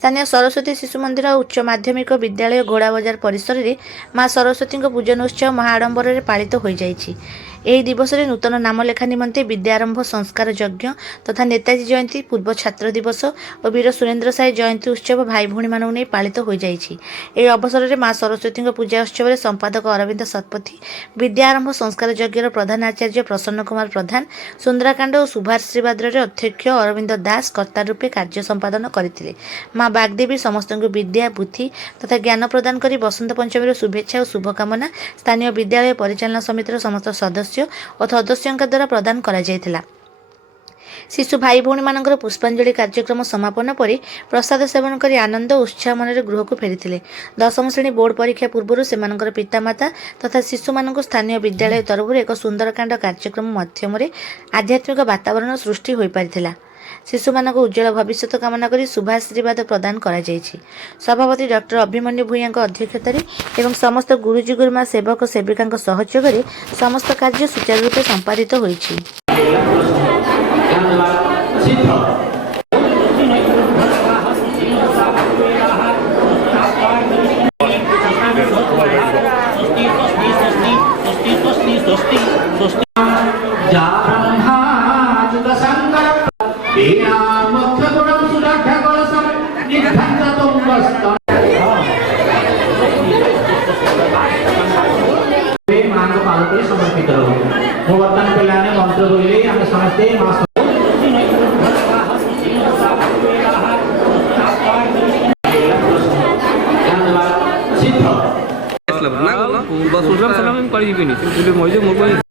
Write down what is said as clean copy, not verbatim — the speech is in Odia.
ସ୍ଥାନୀୟ ସରସ୍ୱତୀ ଶିଶୁ ମନ୍ଦିର ଓ ଉଚ୍ଚ ମାଧ୍ୟମିକ ବିଦ୍ୟାଳୟ ଘୋଡ଼ାବଜାର ପରିସରରେ ମା ସରସ୍ୱତୀଙ୍କ ପୂଜନ ଉତ୍ସବ ମହା ଆଡ଼ମ୍ବରରେ ପାଳିତ ହୋଇଯାଇଛି। ଏହି ଦିବସରେ ନୂତନ ନାମ ଲେଖା ନିମନ୍ତେ ବିଦ୍ୟାରମ୍ଭ ସଂସ୍କାର ଯଜ୍ଞ ତଥା ନେତାଜୀ ଜୟନ୍ତୀ, ପୂର୍ବ ଛାତ୍ର ଦିବସ ଓ ବୀର ସୁରେନ୍ଦ୍ର ସାଏ ଜୟନ୍ତୀ ଉତ୍ସବ ଭାଇ ଭଉଣୀମାନଙ୍କୁ ନେଇ ପାଳିତ ହୋଇଯାଇଛି। ଏହି ଅବସରରେ ମା ସରସ୍ୱତୀଙ୍କ ପୂଜା ଉତ୍ସବରେ ସମ୍ପାଦକ ଅରବିନ୍ଦ ଶତପଥୀ, ବିଦ୍ୟାରମ୍ଭ ସଂସ୍କାର ଯଜ୍ଞର ପ୍ରଧାନ ଆଚାର୍ଯ୍ୟ ପ୍ରସନ୍ନ କୁମାର ପ୍ରଧାନ, ସୁନ୍ଦରାକାଣ୍ଡ ଓ ଶୁଭାଶ୍ରୀବାଦ୍ରରେ ଅଧ୍ୟକ୍ଷ ଅରବିନ୍ଦ ଦାସ କର୍ତ୍ତା ରୂପେ କାର୍ଯ୍ୟ ସମ୍ପାଦନ କରିଥିଲେ। ମା ବାଗଦେବୀ ସମସ୍ତଙ୍କୁ ବିଦ୍ୟା, ବୁଦ୍ଧି ତଥା ଜ୍ଞାନ ପ୍ରଦାନ କରି ବସନ୍ତ ପଞ୍ଚମୀର ଶୁଭେଚ୍ଛା ଓ ଶୁଭକାମନା ସ୍ଥାନୀୟ ବିଦ୍ୟାଳୟ ପରିଚାଳନା ସମିତିର ସମସ୍ତ ସଦସ୍ୟ ଓ ସଦସ୍ୟଙ୍କ ଦ୍ୱାରା ପ୍ରଦାନ କରାଯାଇଥିଲା। ଶିଶୁ ଭାଇ ଭଉଣୀମାନଙ୍କର ପୁଷ୍ପାଞ୍ଜଳି କାର୍ଯ୍ୟକ୍ରମ ସମାପନ ପରେ ପ୍ରସାଦ ସେବନ କରି ଆନନ୍ଦ ଓ ଉତ୍ସାହ ମନରେ ଗୃହକୁ ଫେରିଥିଲେ। ଦଶମ ଶ୍ରେଣୀ ବୋର୍ଡ ପରୀକ୍ଷା ପୂର୍ବରୁ ସେମାନଙ୍କର ପିତାମାତା ତଥା ଶିଶୁମାନଙ୍କୁ ସ୍ଥାନୀୟ ବିଦ୍ୟାଳୟ ତରଫରୁ ଏକ ସୁନ୍ଦରକାଣ୍ଡ କାର୍ଯ୍ୟକ୍ରମ ମାଧ୍ୟମରେ ଆଧ୍ୟାତ୍ମିକ ବାତାବରଣ ସୃଷ୍ଟି ହୋଇପାରିଥିଲା। ଶିଶୁମାନଙ୍କ ଉଜ୍ଜଳ ଭବିଷ୍ୟତ କାମନା କରି ଶୁଭାଶୀର୍ବାଦ ପ୍ରଦାନ କରାଯାଇଛି। ସଭାପତି ଡକ୍ଟର ଅଭିମନ୍ୟୁ ଭୂୟାଙ୍କ ଅଧ୍ୟକ୍ଷତାରେ ଏବଂ ସମସ୍ତ ଗୁରୁଜୀ ଗୁରୁମା ସେବକ ସେବିକାଙ୍କ ସହଯୋଗରେ ସମସ୍ତ କାର୍ଯ୍ୟ ସୁଚାରୁ ରୂପେ ସମ୍ପାଦିତ ହୋଇଛି। समर्पित हो बर्तमान पे मंत्र बोले आम समस्ते सिद्ध